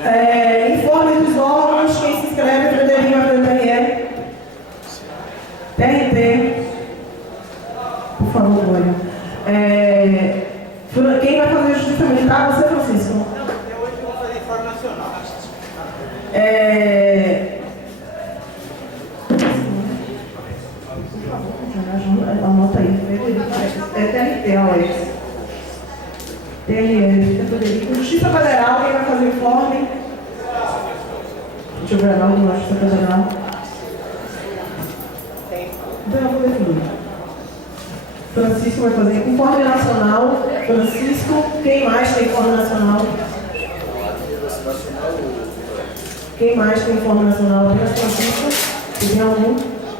Informe dos órgãos, quem se inscreve, Frederico, TRE. TRT. Por favor, Glória. Quem vai fazer justiça militar? Você, Francisco? Não, eu hoje vou fazer informe nacional. Anota aí. TRT, Alex. TRE. Justiça Federal, quem vai fazer o informe? Deixa eu ver Arnaldo na Justiça Federal. Então eu vou definir. Francisco vai fazer informe nacional. Francisco, quem mais tem informe nacional? Quem mais tem informe nacional? Apenas Francisco? Tem algum?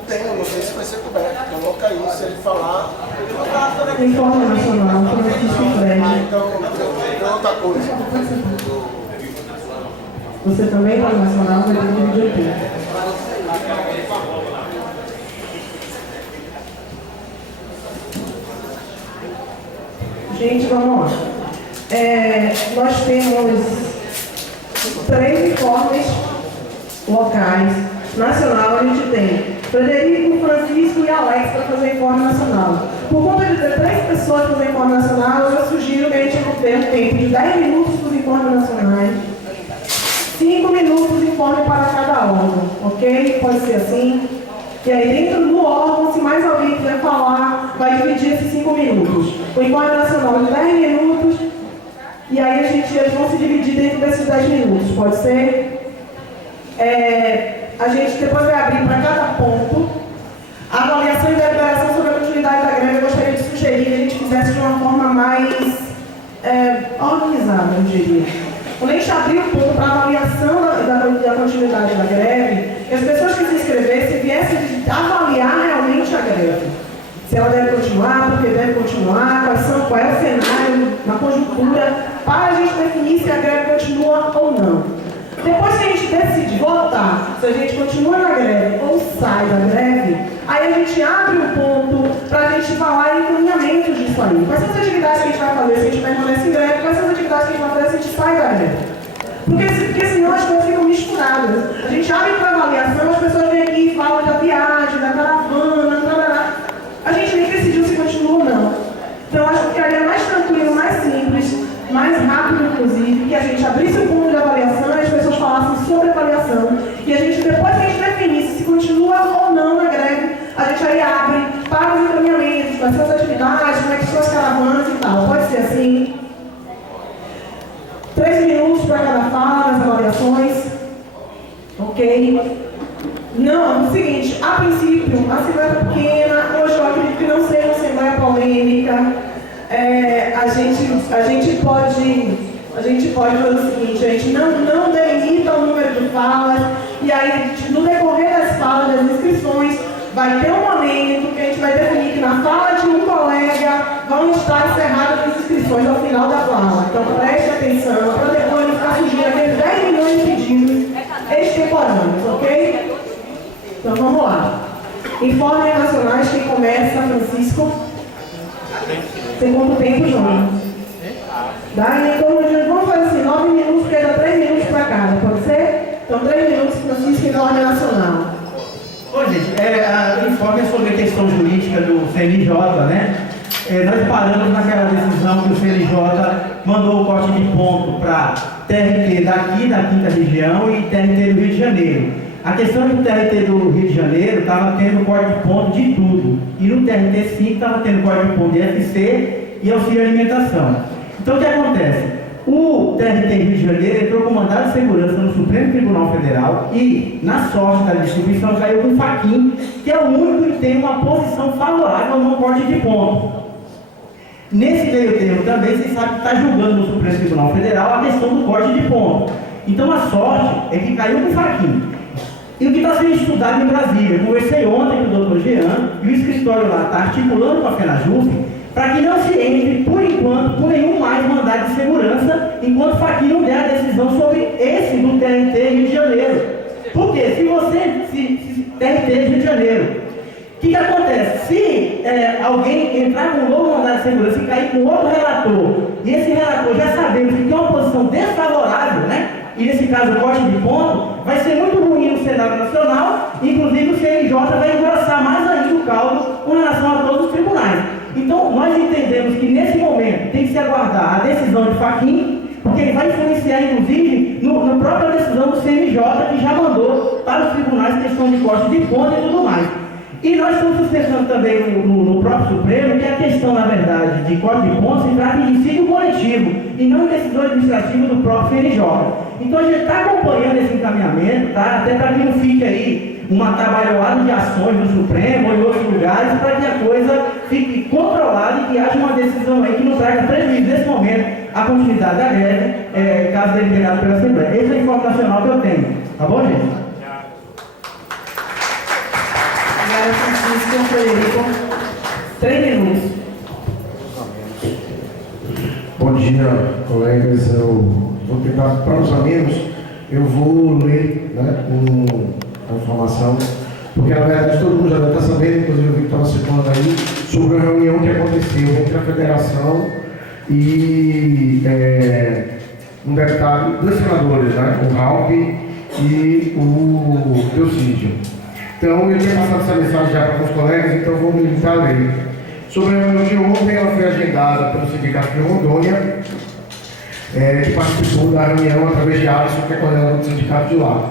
Tenho, não sei se vai ser coberto. Coloca aí, se ele falar. Informe nacional, Francisco Fred. Então, tem outra coisa. Você também, informe nacional, vai ter que dividir o tempo. Gente, vamos lá. Nós temos 3 informes locais. Nacional, a gente tem Frederico, Francisco e Alex para fazer informe nacional. Por conta de ter 3 pessoas para fazer informe nacional, eu sugiro que a gente tenha um tempo de 10 minutos para os informes nacionais, 5 minutos de informe para cada órgão, ok? Pode ser assim. E aí, dentro do órgão, se mais alguém quiser falar, vai dividir esses 5 minutos. O informe nacional de 10 minutos, e aí eles vão se dividir dentro desses 10 minutos, pode ser? A gente depois vai abrir para cada ponto a avaliação e deliberação sobre a continuidade da greve. Eu gostaria de sugerir que a gente fizesse de uma forma mais organizada, eu diria. Quando a gente abrir o ponto para avaliação da continuidade da greve, que as pessoas que se inscrevessem viessem avaliar realmente a greve. Se ela deve continuar, por que deve continuar, qual é o cenário, na conjuntura, para a gente definir se a greve continua ou não. Depois que a gente decide votar, se a gente continua na greve ou sai da greve, aí a gente abre um ponto para a gente falar em encaminhamentos disso aí. Quais são as atividades que a gente vai fazer se a gente permanece em greve? Quais são as atividades que a gente vai fazer se a gente sai da greve? Porque senão as coisas ficam misturadas. A gente abre para avaliação, as pessoas vêm aqui e falam da viagem, da caravana, tarará. A gente nem decidiu se continua ou não. Então acho que ficaria mais tranquilo, mais simples, mais rápido, inclusive, que a gente abrisse um ponto de avaliação e as pessoas falassem sobre avaliação. E a gente, depois que a gente definisse se continua ou não na greve, a gente aí abre para os encaminhamentos, quais são as atividades, como é que são as caravanas e tal. Pode ser assim. 3 minutos para cada fala, nas avaliações. Ok? Não, é o seguinte, a princípio, a assembleia é pequena, hoje eu acredito que não seja uma assembleia polêmica. A gente pode fazer o seguinte, a gente não delimita o número de falas, e aí no decorrer das falas, das inscrições, vai ter um momento que a gente vai definir que na fala de um colega vão estar encerradas as inscrições ao final da fala. Então preste atenção, para depois não ficar surgindo aqueles 10 milhões de pedidos extemporâneos, ok? Então vamos lá. Informes nacionais, quem começa, Francisco? Tem quanto tempo, João? Dá em torno de, vamos fazer assim, 9 minutos, porque dá 3 minutos para cada, pode ser? Então 3 minutos, Francisco, informe nacional. Bom, gente, o informe é sobre a questão jurídica do CNJ, né? Nós paramos naquela decisão que o CNJ mandou o corte de ponto para TRT daqui, da 5ª região, e TRT do Rio de Janeiro. A questão do TRT do Rio de Janeiro estava tendo corte de ponto de tudo. E no TRT 5 estava tendo corte de ponto de FC e auxílio alimentação. Então o que acontece? O TRT Rio de Janeiro entrou com mandado de segurança no Supremo Tribunal Federal e, na sorte da distribuição, caiu com o Fachin, que é o único que tem uma posição favorável no corte de ponto. Nesse meio termo também, vocês sabem que está julgando no Supremo Tribunal Federal a questão do corte de ponto. Então a sorte é que caiu com o Fachin. E o que está sendo estudado em Brasília? Eu conversei ontem com o Dr. Jean e o escritório lá está articulando com a FENAJUF para que não se entre, por enquanto, por nenhum mais mandado de segurança, enquanto o Fachin não der a decisão sobre esse do TRT Rio de Janeiro. Por quê? Se TRT Rio de Janeiro, o que acontece? Se alguém entrar com um novo mandado de segurança e cair com outro relator, e esse relator já sabemos que tem uma posição desfavorável, né, e nesse caso o corte de ponto, vai ser muito ruim no cenário nacional, inclusive o CNJ vai engrossar mais ainda o caldo com relação a todos os tribunais. Então, nós entendemos que nesse momento tem que se aguardar a decisão de Fachin, porque ele vai influenciar, inclusive, na própria decisão do CNJ, que já mandou para os tribunais questão de corte de ponto e tudo mais. E nós estamos sustentando também no próprio Supremo que a questão, na verdade, de corte de pontos se trata de dissídio coletivo e não de decisão administrativa do próprio CNJ. Então a gente está acompanhando esse encaminhamento, tá? Até para que não fique aí uma trabalhada de ações no Supremo ou em outros lugares, para que a coisa fique controlada e que haja uma decisão aí que não traga prejuízo nesse momento à continuidade da greve, caso deliberado pela Assembleia. Esse é o informe nacional que eu tenho. Tá bom, gente? Francisco Frederico, 3 minutos. Bom dia, colegas. Eu vou tentar, para os amigos, eu vou ler, né, a informação, porque na verdade todo mundo já deve estar sabendo, inclusive o Victor citando aí, sobre a reunião que aconteceu entre a federação e um deputado, 2 senadores, né, o Ralph e o Teocídio. Então, eu tinha passado essa mensagem já para os colegas, então vou me limitar a ler. Sobre a reunião de ontem, ela foi agendada pelo Sindicato de Rondônia, que participou da reunião através de Alisson, que é coordenador do sindicato de lá.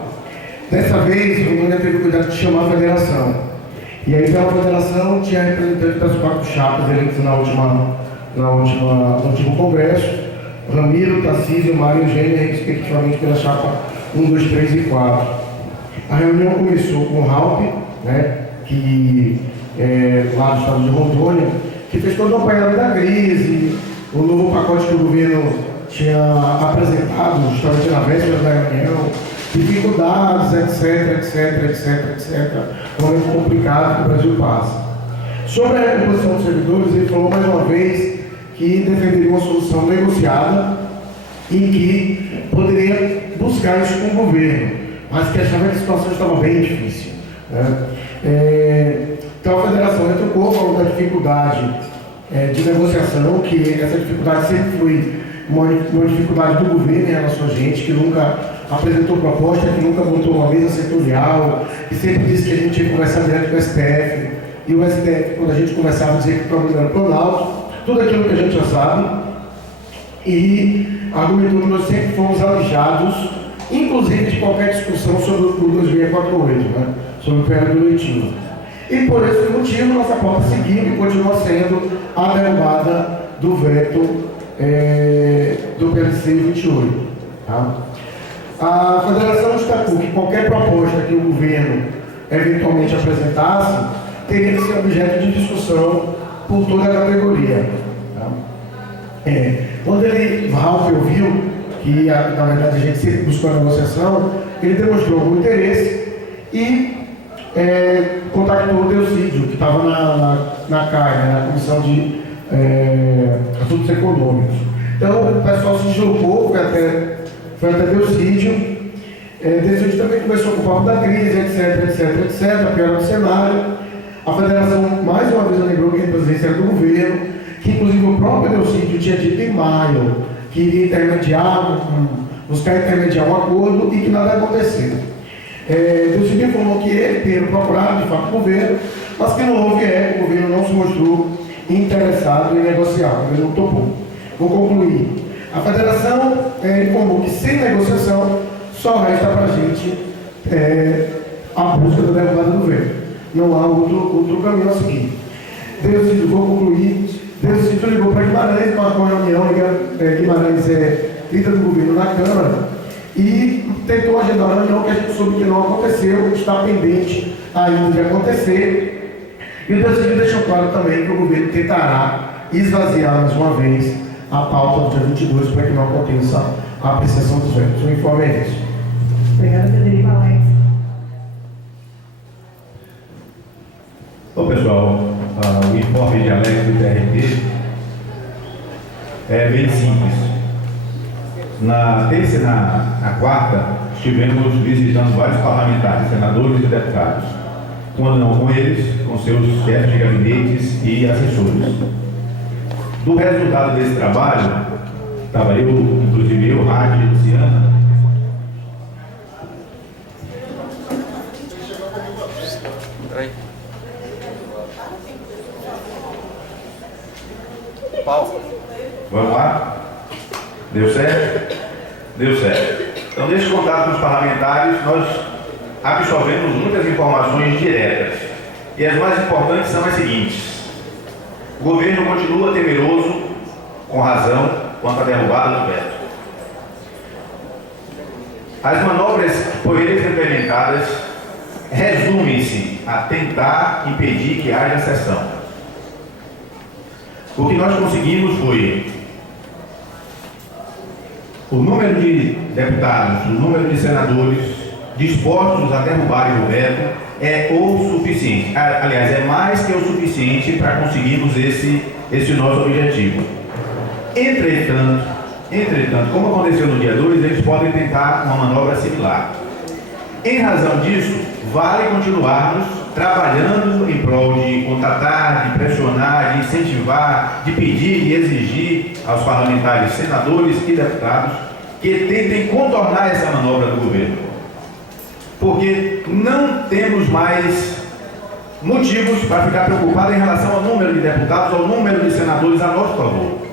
Dessa vez, o Rondônia teve o cuidado de chamar a federação. E aí, pela federação, tinha representantes das 4 chapas eleitos no último congresso, Ramiro, Tarcísio, Mário e Eugênia, respectivamente pela chapa 1, 2, 3 e 4. A reunião começou com o Ralph, né, que lá do estado de Rondônia, que fez todo o apanhado da crise, o novo pacote que o governo tinha apresentado, justamente na véspera da reunião, dificuldades, etc. Um momento complicado que o Brasil passa. Sobre a recomposição dos servidores, ele falou mais uma vez que defenderia uma solução negociada e que poderia buscar isso com o governo, mas que achava que a situação estava bem difícil, né? Então a federação retrucou, falou da dificuldade de negociação, que essa dificuldade sempre foi uma dificuldade do governo em relação a gente, que nunca apresentou proposta, que nunca montou uma mesa setorial, que sempre disse que a gente ia conversar direto com o STF, e o STF, quando a gente conversava, dizia que o problema era Planalto, tudo aquilo que a gente já sabe, e argumentou que nós sempre fomos alijados, inclusive de qualquer discussão sobre o 2648, né? Sobre o PL do Leitinho. E por esse motivo, nossa pauta seguiu e continua sendo a derrubada do veto do PLC 28. Tá? A federação destacou que qualquer proposta que o governo eventualmente apresentasse teria que ser objeto de discussão por toda a categoria. Tá? Quando o Ralph ouviu que, na verdade, a gente sempre buscou a negociação, ele demonstrou algum interesse e contactou o Teocídio, que estava na CAI, né, na Comissão de Assuntos Econômicos. Então, o pessoal se deslocou, foi até Teocídio. Teocídio também começou com o papo da crise, etc, pior do cenário. A federação, mais uma vez, lembrou que a presidência era do governo, que inclusive o próprio Teocídio tinha dito em maio que iria buscar intermediar um acordo e que nada aconteceu. Teocídio informou que ele teria procurado, de fato, o governo, mas que não houve o governo não se mostrou interessado em negociar, o governo não topou. Vou concluir. A federação informou que sem negociação só resta para a gente a busca da derrubada do governo. Não há outro caminho a seguir. Vou concluir. Teocídio ligou para Guimarães, marcou uma reunião, Guimarães é líder do governo na Câmara, e tentou agendar uma reunião que a gente soube que não aconteceu, está pendente ainda de acontecer. E o Teocídio deixou claro também que o governo tentará esvaziar mais uma vez a pauta do dia 22 para que não aconteça a apreciação dos vetos. O informe é esse. Obrigada, Frederico Alex. Bom, pessoal, o informe de Alex do TRT é bem simples. Na terça e na quarta, estivemos visitando vários parlamentares, senadores e deputados, quando não com eles, com seus chefes de gabinetes e assessores. Do resultado desse trabalho, estava eu, inclusive eu, Rádio e Luciana, Deu certo? Deu certo. Então, nesse contato com os parlamentares, nós absorvemos muitas informações diretas. E as mais importantes são as seguintes. O governo continua temeroso, com razão, quanto à derrubada do veto. As manobras por eles implementadas resumem-se a tentar impedir que haja sessão. O que nós conseguimos foi o número de deputados, o número de senadores dispostos a derrubarem o veto é o suficiente. Aliás, é mais que o suficiente para conseguirmos esse nosso objetivo. Entretanto, como aconteceu no dia 2, eles podem tentar uma manobra similar. Em razão disso, vale continuarmos trabalhando em prol de contatar, de pressionar, de incentivar, de pedir e exigir aos parlamentares, senadores e deputados que tentem contornar essa manobra do governo. Porque não temos mais motivos para ficar preocupados em relação ao número de deputados, ao número de senadores a nosso favor.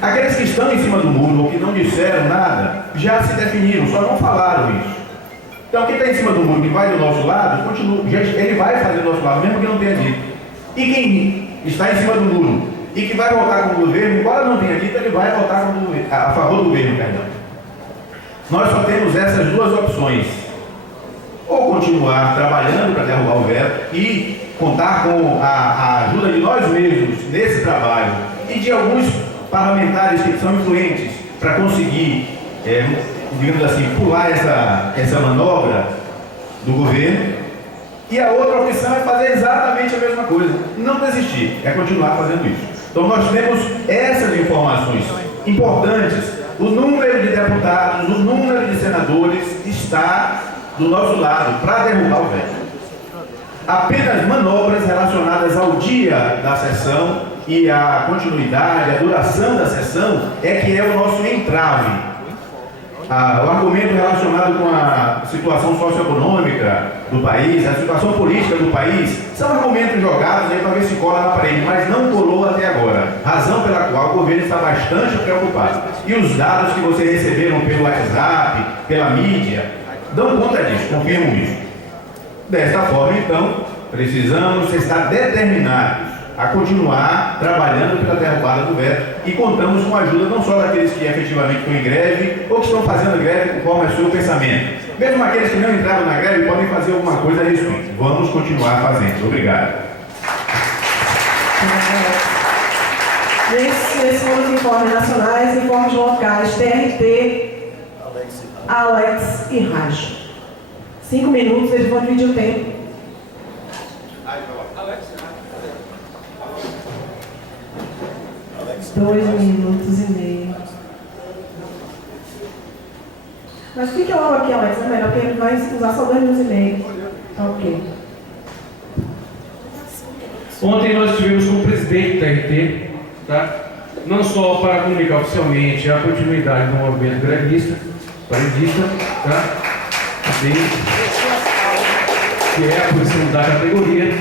Aqueles que estão em cima do muro ou que não disseram nada, já se definiram, só não falaram isso. Então, quem está em cima do muro, que vai do nosso lado, continua, ele vai fazer do nosso lado, mesmo que não tenha dito. E quem está em cima do muro e que vai votar com o governo, embora não tenha dito, ele vai votar a favor do governo, perdão. Nós só temos essas duas opções. Ou continuar trabalhando para derrubar o veto e contar com a ajuda de nós mesmos nesse trabalho e de alguns parlamentares que são influentes para conseguir, digamos assim, pular essa manobra do governo. E a outra opção é fazer exatamente a mesma coisa, não desistir, é continuar fazendo isso. Então nós temos essas informações importantes. O número de deputados, o número de senadores está do nosso lado para derrubar o veto. Apenas manobras relacionadas ao dia da sessão e a continuidade, a duração da sessão é que é o nosso entrave. O argumento relacionado com a situação socioeconômica do país, a situação política do país, são argumentos jogados aí para ver se cola na parede, mas não colou até agora. Razão pela qual o governo está bastante preocupado. E os dados que vocês receberam pelo WhatsApp, pela mídia, dão conta disso, confirmam isso. Desta forma, então, precisamos estar determinados a continuar trabalhando pela derrubada do veto e contamos com a ajuda não só daqueles que efetivamente estão em greve ou que estão fazendo greve conforme é o seu pensamento. Mesmo aqueles que não entraram na greve podem fazer alguma coisa a respeito. Vamos continuar fazendo. Obrigado. Nesses foram os informes nacionais, informes locais, TRT, Alex e Raj. 5 minutos, eles vão dividir o tempo. 2 minutos e meio. Mas fique logo aqui, Alex, é melhor, porque ele vai usar só 2 minutos e meio. Tá ok. Ontem nós estivemos com o presidente da RT, tá? Não só para comunicar oficialmente a continuidade do movimento grevista, paredista, tá? Que é a posição da categoria,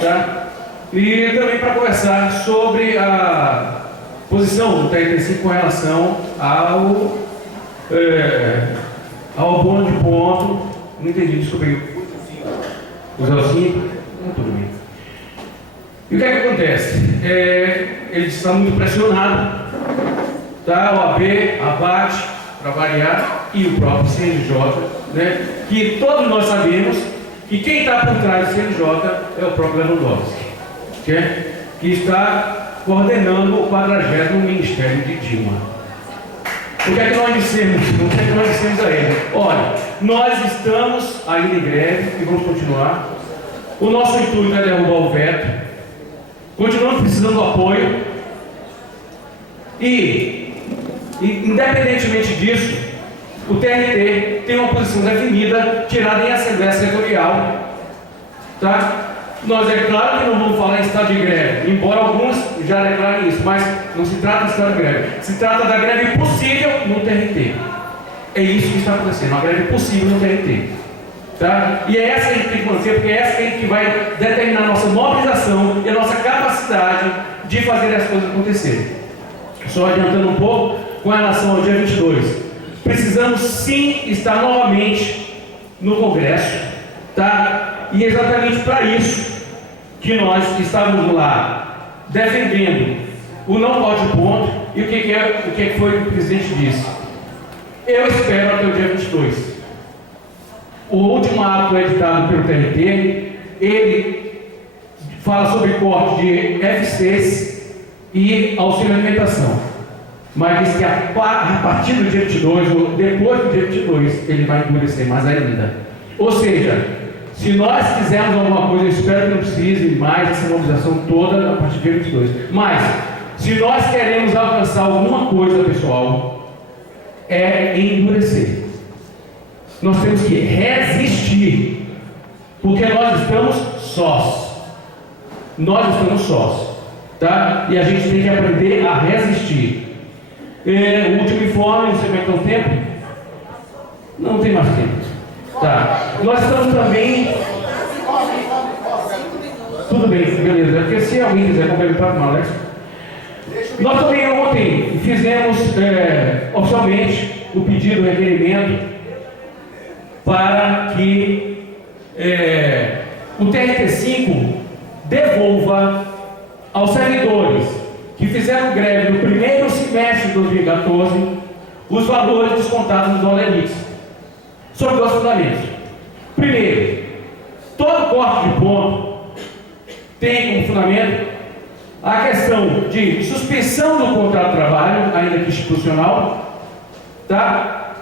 tá? E também para conversar sobre a posição do TRT5 com relação ao bônus de ponto. Não entendi, desculpa aí. O 05? Tudo bem. E o que é que acontece? Ele está muito pressionado, tá? O AB, a BAT, para variar, e o próprio CNJ, né? Que todos nós sabemos que quem está por trás do CNJ é o próprio Lewandowski, que está coordenando o 40º Ministério de Dilma. O que é que nós dissemos? O que é que nós dissemos a ele? Olha, nós estamos ainda em greve e vamos continuar. O nosso intuito é derrubar o veto. Continuamos precisando do apoio. E independentemente disso, o TRT tem uma posição definida, tirada em Assembleia Setorial. Tá? Nós, é claro que não vamos falar em estado de greve, embora alguns já declarem isso, mas não se trata de estado de greve, se trata da greve possível no TRT. É isso que está acontecendo, uma greve possível no TRT. Tá? E é essa que a gente tem que manter, porque é essa que vai determinar a nossa mobilização e a nossa capacidade de fazer as coisas acontecerem. Só adiantando um pouco, com relação ao dia 22. Precisamos sim estar novamente no Congresso, tá? E é exatamente para isso que nós estávamos lá defendendo o não pode ponto. E o que foi que o presidente disse? Eu espero até o dia 22. O último ato editado pelo TRT, ele fala sobre corte de FCs e auxílio alimentação. Mas diz que a partir do dia 22, ou depois do dia 22, ele vai endurecer mais ainda. Ou seja, se nós fizermos alguma coisa, eu espero que não precise mais essa mobilização toda a partir do dia 22. Mas, se nós queremos alcançar alguma coisa, pessoal, é endurecer. Nós temos que resistir, porque nós estamos sós. Nós estamos sós, tá? E a gente tem que aprender a resistir. O último informe, você vai ter o tempo? Não tem mais tempo. Tá. Nós estamos também. Tudo bem, beleza. Porque se alguém quiser complementar com o Alex. Nós também ontem fizemos oficialmente o pedido, o requerimento para que o TRT5 devolva aos servidores que fizeram greve no primeiro semestre de 2014 os valores descontados no dólar limite, sob dois fundamentos. Primeiro, todo corte de ponto tem como fundamento a questão de suspensão do contrato de trabalho, ainda que institucional, tá?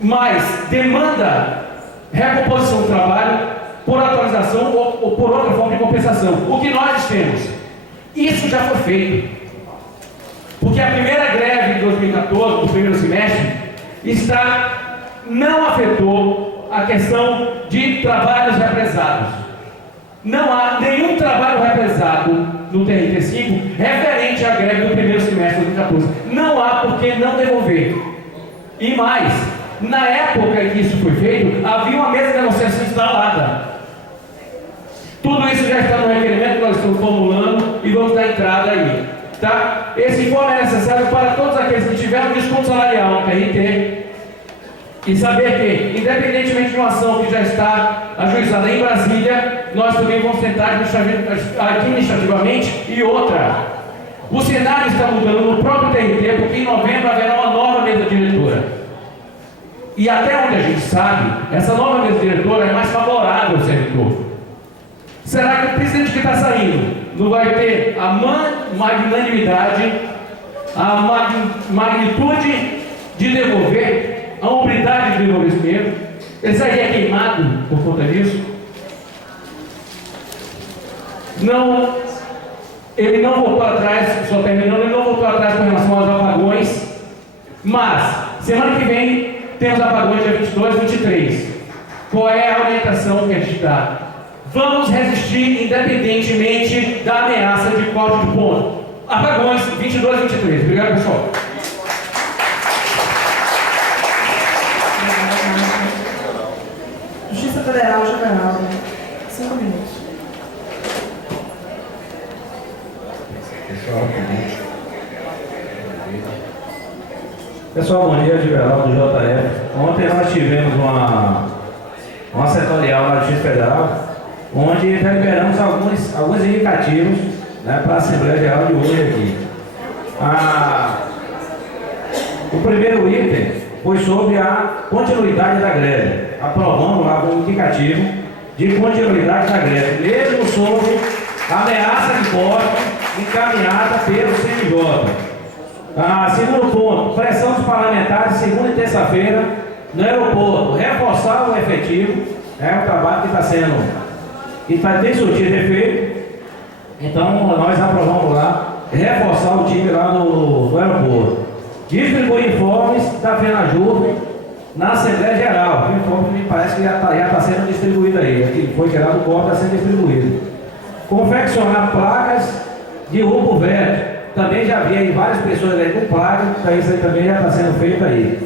Mas demanda recomposição do trabalho por atualização ou por outra forma de compensação. O que nós temos? Isso já foi feito. Porque a primeira greve de 2014, do primeiro semestre, não afetou a questão de trabalhos represados. Não há nenhum trabalho represado no TRT5 referente à greve do primeiro semestre de 2014. Não há por que não devolver. E mais, na época que isso foi feito, havia uma mesa de negociação instalada. Tudo isso já está no requerimento que nós estamos formulando e vamos dar entrada aí. Tá? Esse informe é necessário para todos aqueles que tiveram desconto salarial no TRT e saber que, independentemente de uma ação que já está ajuizada em Brasília, nós também vamos tentar administrativamente. E outra, o cenário está mudando no próprio TRT, porque em novembro haverá uma nova mesa diretora. E até onde a gente sabe, essa nova mesa diretora é mais favorável ao servidor. Será que o presidente que está saindo não vai ter a magnanimidade, a magnitude de devolver, a hombridade de devolver esse dinheiro? Ele sairia queimado por conta disso? Não, ele não voltou atrás, só terminando, ele não voltou atrás com relação aos apagões, mas semana que vem temos apagões dia 22 e 23. Qual é a orientação que a gente dá? Vamos resistir independentemente da ameaça de corte de ponto. Apagões 22 e 23. Obrigado, pessoal. Justiça Federal Geral. 5 minutos. Pessoal, bom dia, Geraldo do JF. Ontem nós tivemos uma setorial na Justiça Federal, onde já liberamos alguns indicativos, né, para a Assembleia Geral de hoje aqui. O primeiro item foi sobre a continuidade da greve. Aprovamos lá um indicativo de continuidade da greve, mesmo sobre a ameaça de corte encaminhada pelo CNJ. Segundo ponto, pressão dos parlamentares segunda e terça-feira no aeroporto, reforçar o efetivo, é um trabalho que tem surtido efeito. Então nós aprovamos lá, reforçar o time lá no aeroporto. Distribuir informes da FENAJUR na Assembleia Geral. O informe me parece que já está sendo distribuído aí. Aqui foi gerado o corpo, está sendo distribuído. Confeccionar placas de roubo veto. Também já vi aí várias pessoas aí com placa, então isso aí também já está sendo feito aí.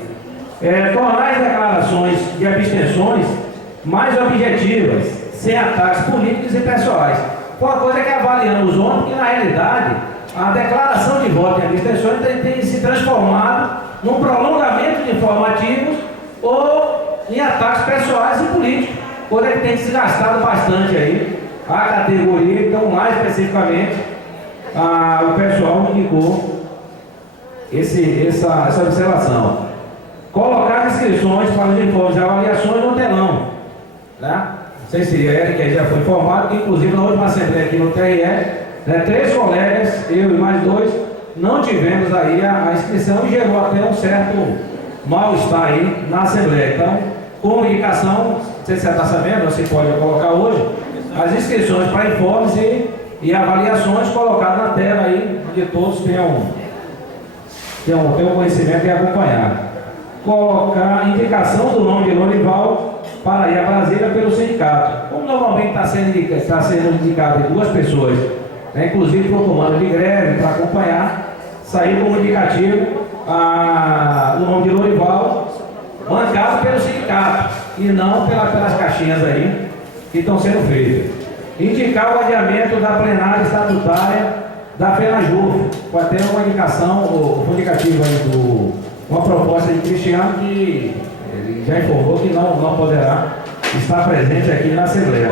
Tornar as declarações de abstenções mais objetivas, sem ataques políticos e pessoais. Foi uma coisa que avaliamos ontem, que na realidade a declaração de voto em abstenções tem se transformado num prolongamento de informativos ou em ataques pessoais e políticos, coisa que tem desgastado bastante aí a categoria. Então, mais especificamente, o pessoal indicou essa observação. Colocar inscrições para os informes e avaliações no telão, né? Não sei se Eric já foi informado que, inclusive, na última assembleia aqui no TRE, né, 3 colegas, eu e mais 2, não tivemos aí a inscrição e gerou até um certo mal-estar aí na assembleia. Então, comunicação, não sei se você está sabendo, você pode colocar hoje, as inscrições para informes e avaliações colocadas na tela aí, onde todos tenham conhecimento e acompanhar. Colocar indicação do nome de Lorival para ir a Brasília pelo sindicato. Como normalmente está sendo indicado 2 pessoas, né, inclusive por comando de greve, para acompanhar, sair como indicativo o nome de Lorival, bancado pelo sindicato, e não pelas caixinhas aí que estão sendo feitas. Indicar o adiamento da plenária estatutária da FENAJUF, pode ter uma indicação, um indicativo aí uma proposta de Cristiano que ele já informou que não poderá estar presente aqui na Assembleia.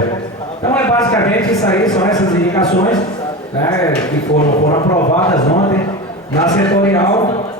Então é basicamente isso aí, são essas indicações, né, que foram aprovadas ontem na setorial.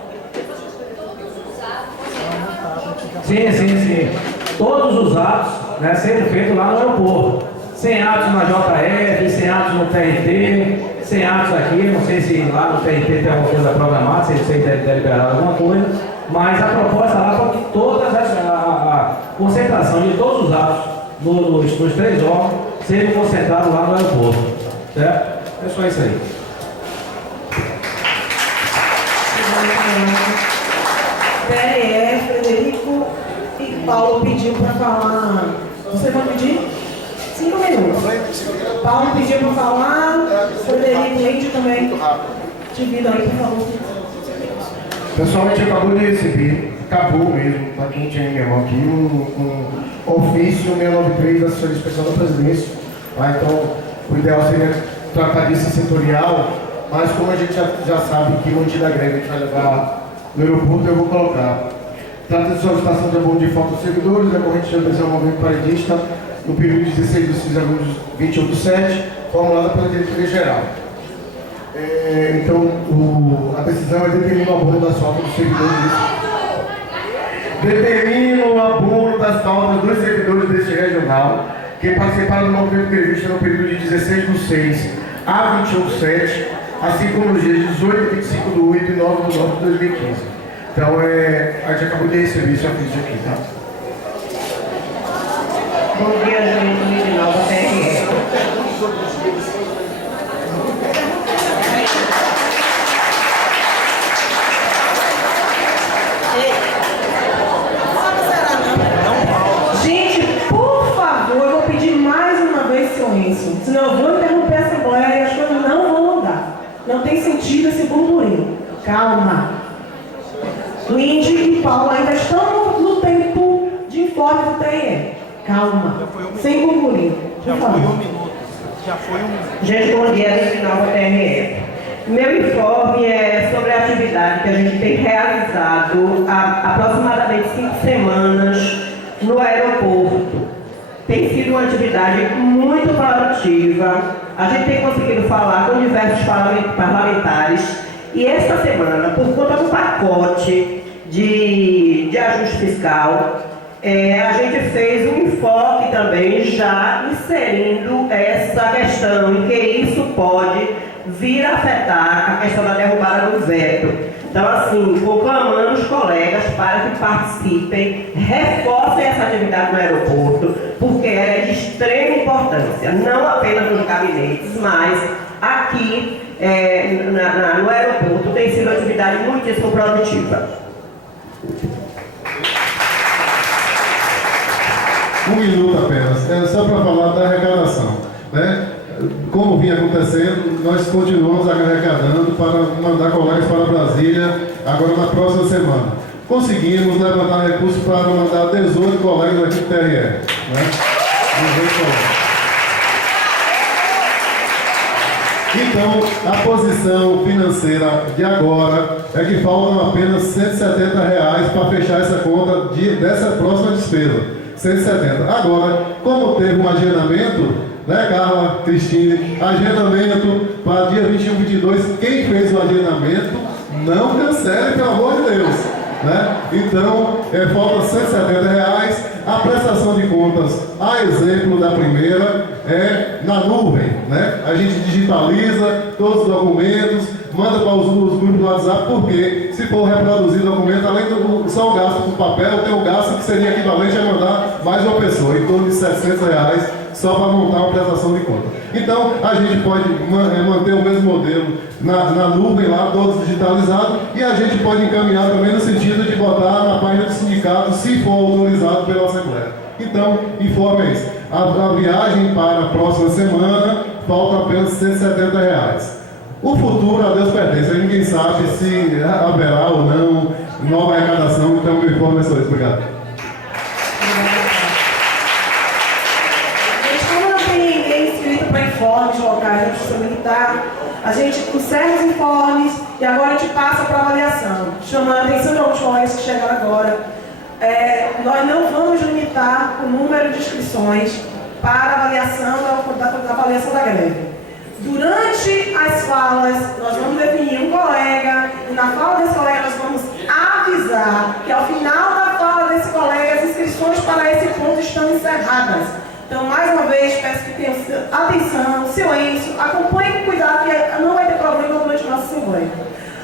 Sim. Todos os atos, né, sendo feitos lá no aeroporto. Sem atos na JF, sem atos no TRT, sem atos aqui, não sei se lá no TRT tem alguma coisa programada, se deve deliberar alguma coisa, mas a proposta lá foi que a concentração de todos os atos nos 3 órgãos sejam concentrados lá no aeroporto. Certo? É só isso aí. TRE, Frederico e Paulo pediu para falar. Você vai pedir? 5 minutos. Paulo pediu para falar, Frederico Leite também. Divida aí, por favor. Pessoal, a gente acabou de receber, acabou mesmo, para quem tinha em minha mão aqui, um ofício 693 da Assessoria Especial da Presidência. Tá? Então, o ideal seria tratar disso setorial, mas como a gente já sabe que no dia da greve a gente vai levar no aeroporto, eu vou colocar. Trata de solicitação de abono de falta dos servidores, decorrente de adesão ao movimento paredista, no período de 16 de 6 de agosto de 28/7, formulada pela Diretoria Geral. Então, a decisão é determinar o abono das faltas dos servidores. Determina o abono das faltas dos servidores deste regional que participaram do movimento grevista no período de 16/6 a 21/7, assim como nos dias 18, 25/8 e 9/9 de 2015. Então, a gente acabou de receber esse ofício aqui, tá? Bom dia, gente original da TRE. Gente, por favor, eu vou pedir mais uma vez silêncio. Senão eu vou interromper a Assembleia e as coisas não vão andar. Não tem sentido esse burburinho. Calma. Lindy e Paulo ainda estão no tempo de informe do TRE. Calma. Sem burburinho. Já foi 1 minuto. Gente, bom dia, original da TRE. Meu informe é sobre a atividade que a gente tem realizado há aproximadamente 5 semanas no aeroporto. Tem sido uma atividade muito produtiva. A gente tem conseguido falar com diversos parlamentares. E esta semana, por conta do pacote de ajuste fiscal, a gente fez um enfoque também, já inserindo essa questão, em que isso pode vir a afetar a questão da derrubada do veto. Então, assim, conclamando os colegas para que participem, reforcem essa atividade no aeroporto, porque ela é de extrema importância, não apenas nos gabinetes, mas aqui no aeroporto tem sido uma atividade muitíssimo produtiva. 1 minuto apenas, só para falar da arrecadação, né? Como vinha acontecendo, nós continuamos arrecadando para mandar colegas para Brasília agora na próxima semana. Conseguimos levantar recursos para mandar 18 colegas aqui do TRE, né? 18 colegas. Então, a posição financeira de agora é que faltam apenas R$ 170 para fechar essa conta dessa próxima despesa. 170. Agora, como teve um agendamento, né, Carla, Cristine, agendamento para dia 21, 22, quem fez o agendamento, não cancele, pelo amor de Deus. Né? Então, falta R$ 170. A prestação de contas, a exemplo da primeira, é na nuvem. Né? A gente digitaliza todos os documentos, manda para os grupos do WhatsApp, porque se for reproduzir o documento, além do só o gasto com papel, tem o gasto que seria equivalente a mandar mais uma pessoa, em torno de R$ 700 só para montar uma prestação de conta. Então, a gente pode manter o mesmo modelo na nuvem lá, todos digitalizados, e a gente pode encaminhar também no sentido de botar na página do sindicato, se for autorizado pela Assembleia. Então, informe isso. A viagem para a próxima semana falta apenas R$ 170. O futuro a Deus pertence, aí ninguém sabe se haverá ou não nova arrecadação, então me informe sobre isso. Obrigado. Informes locais da Justiça Militar, a gente conserva os informes e agora a gente passa para avaliação. Chamando a atenção de alguns colegas que chegaram agora, nós não vamos limitar o número de inscrições para a avaliação da avaliação da greve. Durante as falas, nós vamos definir um colega, e na fala desse colega nós vamos avisar que ao final da fala desse colega as inscrições para esse ponto estão encerradas. Então, mais uma vez, peço que tenham atenção, silêncio, acompanhem com cuidado, que não vai ter problema durante a nossa Assembleia.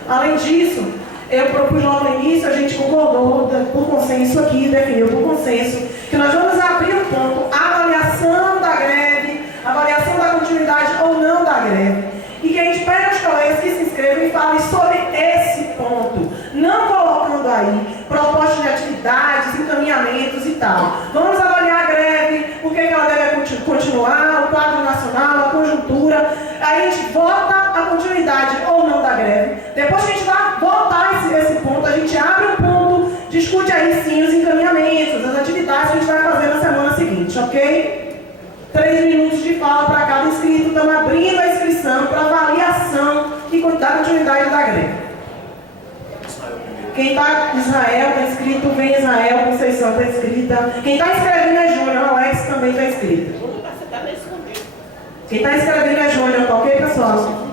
Além disso, eu propus logo no início, a gente concordou por consenso aqui, definiu por consenso, que nós vamos abrir um ponto, a avaliação da greve, avaliação da continuidade ou não da greve, e que a gente pede aos colegas que se inscrevam e falem sobre esse ponto, não colocando aí propostas de atividades, encaminhamentos e tal. Vamos avaliar a greve, por que ela deve continuar, o quadro nacional, a conjuntura, aí a gente vota a continuidade ou não da greve. Depois que a gente vai votar esse ponto, a gente abre um ponto, discute aí sim os encaminhamentos, as atividades que a gente vai fazer na semana seguinte, ok? 3 minutos de fala para cada inscrito, estamos abrindo a inscrição para avaliação da continuidade da greve. Quem está em Israel está inscrito, vem Israel, Conceição está inscrita. Quem está escrevendo é Júnior, Alex também está inscrito. Quem está escrevendo é Júnior, tá ok, pessoal?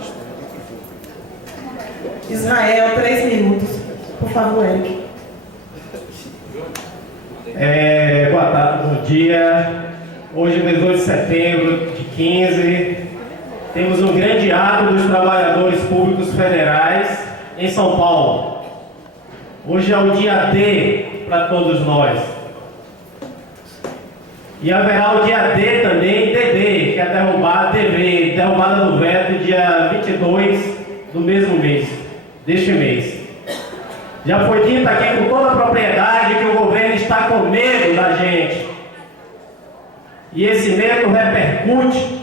Israel, 3 minutos. Por favor, Eric. Boa tarde, bom dia. Hoje, 18 de setembro de 15, temos um grande ato dos trabalhadores públicos federais em São Paulo. Hoje é o dia D para todos nós. E haverá o dia D também, DD, que é derrubada do veto, dia 22 do mesmo mês, deste mês. Já foi dito aqui com toda a propriedade que o governo está com medo da gente. E esse medo repercute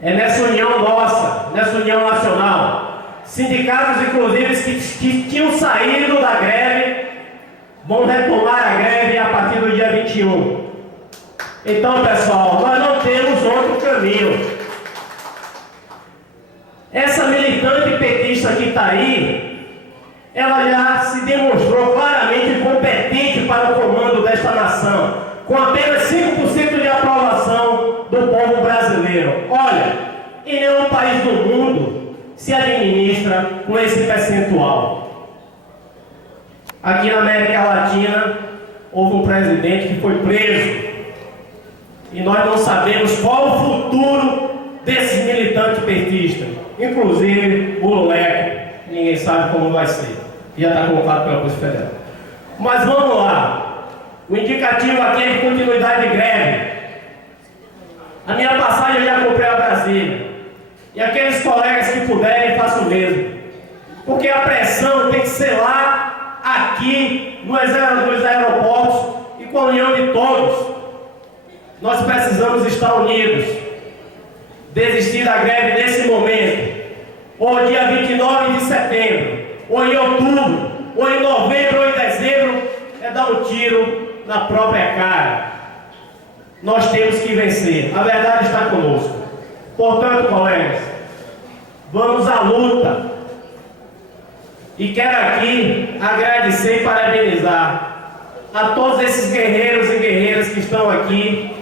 nessa união nossa, nessa união nacional. Sindicatos, inclusive, que tinham saído da greve, vão retomar a greve a partir do dia 21. Então, pessoal, nós não temos outro caminho. Essa militante petista que está aí, ela já se demonstrou claramente incompetente para o comando desta nação, com apenas 5% de aprovação do povo brasileiro. Olha, em nenhum país do mundo se administra com esse percentual. Aqui na América Latina, houve um presidente que foi preso. E nós não sabemos qual o futuro desses militantes petistas. Inclusive o Lula, ninguém sabe como vai ser. Já está colocado pela Polícia Federal. Mas vamos lá. O indicativo aqui é de continuidade de greve. A minha passagem eu já comprei a Brasília. E aqueles colegas que puderem, façam o mesmo. Porque a pressão tem que ser lá, aqui, nos aeroportos e com a união de todos. Nós precisamos estar unidos. Desistir da greve nesse momento. Ou dia 29 de setembro, ou em outubro, ou em novembro, ou em dezembro, é dar um tiro na própria cara. Nós temos que vencer. A verdade está conosco. Portanto, colegas, Vamos à luta. E quero aqui agradecer e parabenizar a todos esses guerreiros e guerreiras que estão aqui